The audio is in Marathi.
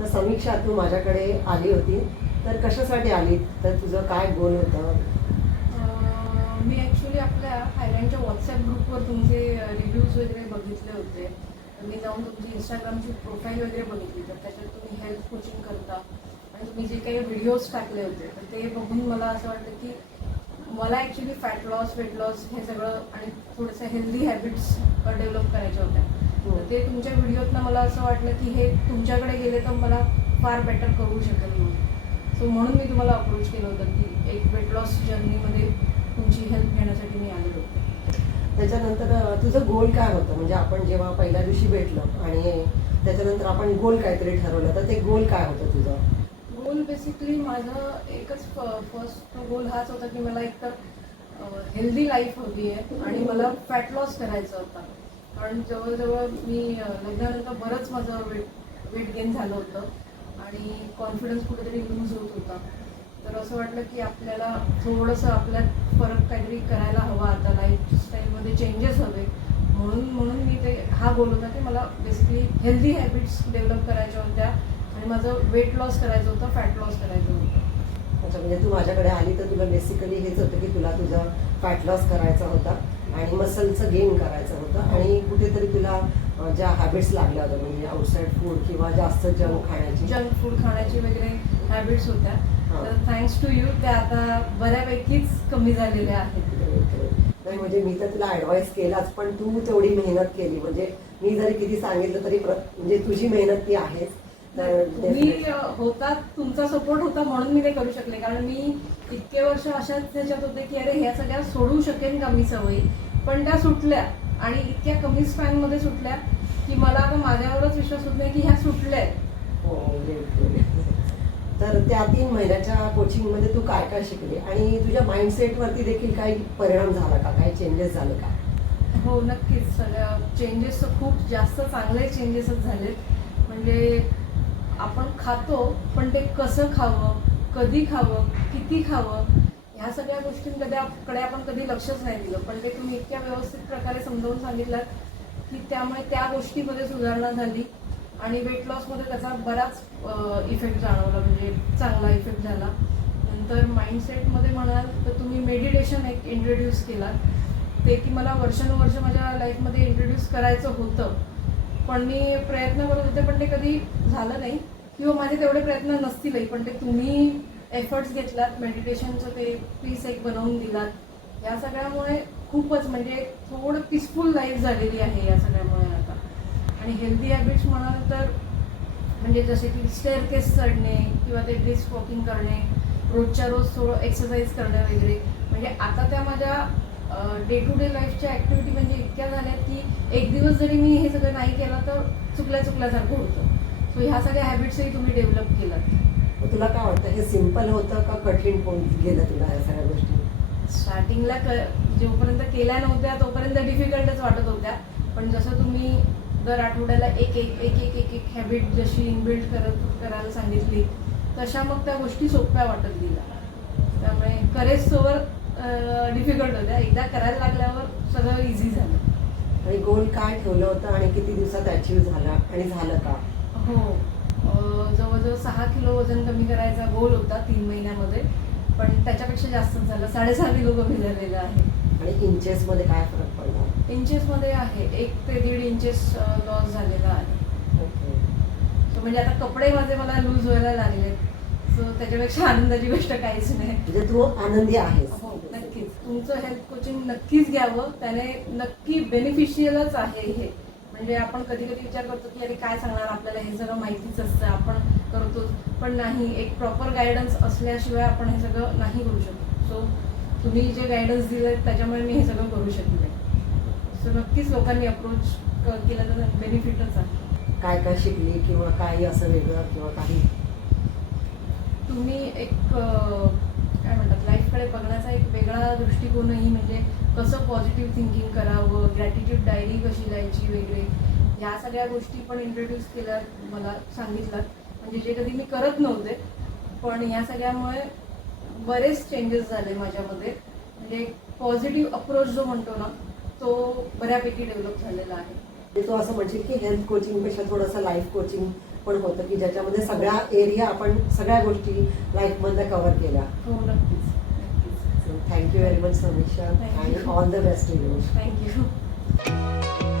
तर समीक्षा तू माझ्याकडे आली होती, तर कशासाठी आली, तर तुझं काय गोल होतं? मी ॲक्च्युली आपल्या हायलँडच्या व्हॉट्सॲप ग्रुपवर तुमचे रिव्ह्यूज वगैरे बघितले होते. मी जाऊन तुमची इंस्टाग्रामची प्रोफाईल वगैरे बघितली, तर त्याच्यात तुम्ही हेल्थ कोचिंग करता आणि तुम्ही जे काही व्हिडिओज टाकले होते तर ते बघून मला असं वाटलं की मला actually fat loss, weight loss हे सगळं आणि थोडंसं हेल्दी हॅबिट्स डेव्हलप करायच्या होत्या. तर ते तुमच्या व्हिडिओतनं मला असं वाटलं की हे तुमच्याकडे गेले तर मला फार बेटर करू शकेल म्हणून. सो म्हणून मी तुम्हाला अप्रोच केलं होतं की एक वेट लॉस जर्नीमध्ये तुमची हेल्प घेण्यासाठी मी आले होते. त्याच्यानंतर तुझं गोल काय होतं, म्हणजे आपण जेव्हा पहिल्या दिवशी भेटलो आणि त्याच्यानंतर आपण गोल काहीतरी ठरवलं, तर ते गोल काय होतं तुझं? गोल बेसिकली माझं एकच फर्स्ट गोल हाच होता की मला एक तर हेल्दी लाईफ हवी आहे आणि मला फॅट लॉस करायचा होता. कारण जवळजवळ मी लग्नानंतर बरंच माझं वेट गेन झालं होतं आणि कॉन्फिडन्स कुठेतरी लूज होत होता. तर असं वाटलं की आपल्याला थोडंसं आपल्यात फरक काहीतरी करायला हवा, आता लाईफस्टाईलमध्ये चेंजेस हवे. म्हणून मी ते हा गोल होता की मला बेसिकली हेल्दी हॅबिट्स डेव्हलप करायच्या होत्या आणि माझं वेट लॉस करायचं होतं, फॅट लॉस करायचं होतं. अच्छा, म्हणजे तू माझ्याकडे आली तर तुला बेसिकली हेच होतं की तुला तुझा फॅट लॉस करायचा होता आणि मसलचं गेन करायचं होतं आणि कुठेतरी तुला ज्या हॅबिट्स लागल्या होत्या, म्हणजे आउटसाईड फूड किंवा जास्त जंक खाण्याची जंक फूड खाण्याची वगैरे हॅबिट्स होत्या. तर थँक्स टू यू त्या आता बऱ्यापैकीच कमी झालेल्या आहेत. नाही, म्हणजे मी तर तुला ॲडवाईस केलाच, पण तू तेवढी मेहनत केली. म्हणजे मी जरी किती सांगितलं तरी म्हणजे तुझी मेहनत ती आहेच. तर तुम्ही होता, तुमचा सपोर्ट होता म्हणून मी ते करू शकले. कारण मी इतके वर्ष अशाच ह्याच्यात होते की अरे ह्या सगळ्या सोडू शकेन का मी सवयी, पण त्या सुटल्या आणि इतक्या कमी स्पॅनमध्ये सुटल्या की मला आता माझ्यावरच विश्वास होत नाही की ह्या सुटल्या. हो, तर त्या 3 महिन्याच्या कोचिंगमध्ये तू काय काय शिकली आणि तुझ्या माइंडसेटवरती देखील काही परिणाम झाला का, काही चेंजेस झाले का? हो, नक्कीच. सगळ्या चेंजेस तर खूप जास्त चांगले चेंजेसच झालेत. म्हणजे आपण खातो, पण ते कसं खावं, कधी खावं, किती खावं, ह्या सगळ्या गोष्टींकडे आपण कधी लक्षच नाही दिलं. पण ते तुम्ही इतक्या व्यवस्थित प्रकारे समजावून सांगितलं की त्यामुळे त्या गोष्टीमध्ये सुधारणा झाली आणि वेट लॉसमध्ये त्याचा बराच इफेक्ट जाणवला, म्हणजे चांगला इफेक्ट झाला. नंतर माइंडसेटमध्ये म्हणाल तर तुम्ही मेडिटेशन एक इंट्रोड्यूस केला, ते की मला वर्षानुवर्ष माझ्या लाईफमध्ये इंट्रोड्यूस करायचं होतं, पण मी प्रयत्न करत होते पण ते कधी झालं नाही किंवा माझे तेवढे प्रयत्न नसतीलही. पण ते तुम्ही एफर्ट्स घेतलात, मेडिटेशनचं ते पीस एक बनवून दिलात, या सगळ्यामुळे खूपच म्हणजे थोडं पीसफुल लाईफ झालेली आहे या सगळ्यामुळे आता. आणि हेल्दी हॅबिट्स म्हणाल तर म्हणजे जसे की स्टेअरकेस चढणे किंवा ते ब्रिस्क वॉकिंग करणे, रोजच्या रोज थोडं एक्सरसाइज करणे वगैरे, म्हणजे आता त्या माझ्या डे टू डे लाईफच्या ॲक्टिव्हिटी म्हणजे इतक्या झाल्या की एक दिवस जरी मी हे सगळं नाही केलं तर चुकल्यासारखं होतं. सो ह्या सगळ्या हॅबिट्सही तुम्ही डेव्हलप केलात. तुला काय वाटतं, हे सिम्पल होतं का कठीण गेलं तुला या सगळ्या गोष्टी? स्टार्टिंगला जोपर्यंत केल्या नव्हत्या तोपर्यंत डिफिकल्टच वाटत होत्या, पण जसं तुम्ही दर आठवड्याला एक एक एक एक एक एक हॅबिट जशी इनबिल्ड करायला सांगितली तशा मग त्या गोष्टी सोप्या वाटत गेल्या. त्यामुळे करेजसोवर डिफिकल्ट होत्या, एकदा करायला लागल्यावर सगळं इझी झालं. आणि गोल काय ठेवलं होतं आणि किती दिवसात अचीव्ह झाला आणि झालं का? हो, जवळजवळ 6 किलो वजन कमी करायचा गोल होता 3 महिन्यामध्ये, पण त्याच्यापेक्षा जास्तच झालं. 6.5 किलो कमी झालेलं आहे. आणि इंचेसमध्ये काय फरक पडला? इंचेसमध्ये आहे 1 ते 1.5 इंचेस लॉस झालेला आहे. ओके. सो म्हणजे आता कपडे माझे मला लूज व्हायला लागले, सो त्याच्यापेक्षा आनंदाची गोष्ट काहीच नाही. म्हणजे तू आनंदी आहेस? हो, नक्कीच. तुमचं हेल्थ कोचिंग नक्कीच घ्यावं, त्याने नक्की बेनिफिशियलच आहे हे. म्हणजे आपण कधी कधी विचार करतो की अरे काय सांगणार, आपल्याला हे सगळं माहितीच असतं, आपण करतो, पण नाही, एक प्रॉपर गायडन्स असल्याशिवाय आपण हे सगळं नाही करू शकतो. सो तुम्ही जे गायडन्स दिलं त्याच्यामुळे मी हे सगळं करू शकले. सो नक्कीच लोकांनी अप्रोच केलं तर बेनिफिटच आहे. काय काय शिकली किंवा काही असं वेगळं किंवा काही? तुम्ही एक काय म्हणतात, लाईफकडे बघण्याचा एक वेगळा दृष्टिकोनही, म्हणजे कसं पॉझिटिव्ह थिंकिंग करावं, ग्रॅटिट्यूड डायरी कशी लिहायची वगैरे, ह्या सगळ्या गोष्टी पण इंट्रोड्यूस केल्या, मला सांगितलं. म्हणजे जे कधी मी करत नव्हते, पण ह्या सगळ्यामुळे बरेच चेंजेस झाले माझ्यामध्ये. म्हणजे पॉझिटिव्ह अप्रोच जो म्हणतो ना, तो बऱ्यापैकी डेव्हलप झालेला आहे. तू असं म्हणशील की हेल्थ कोचिंगपेक्षा थोडंसं लाईफ कोचिंग पण होतं की ज्याच्यामध्ये सगळ्या एरिया आपण सगळ्या गोष्टी लाईफमधल्या कव्हर केल्या. हो, नक्कीच नक्कीच. Thank you very much Sameeksha Thank you. आणि all the best to you. Thank you.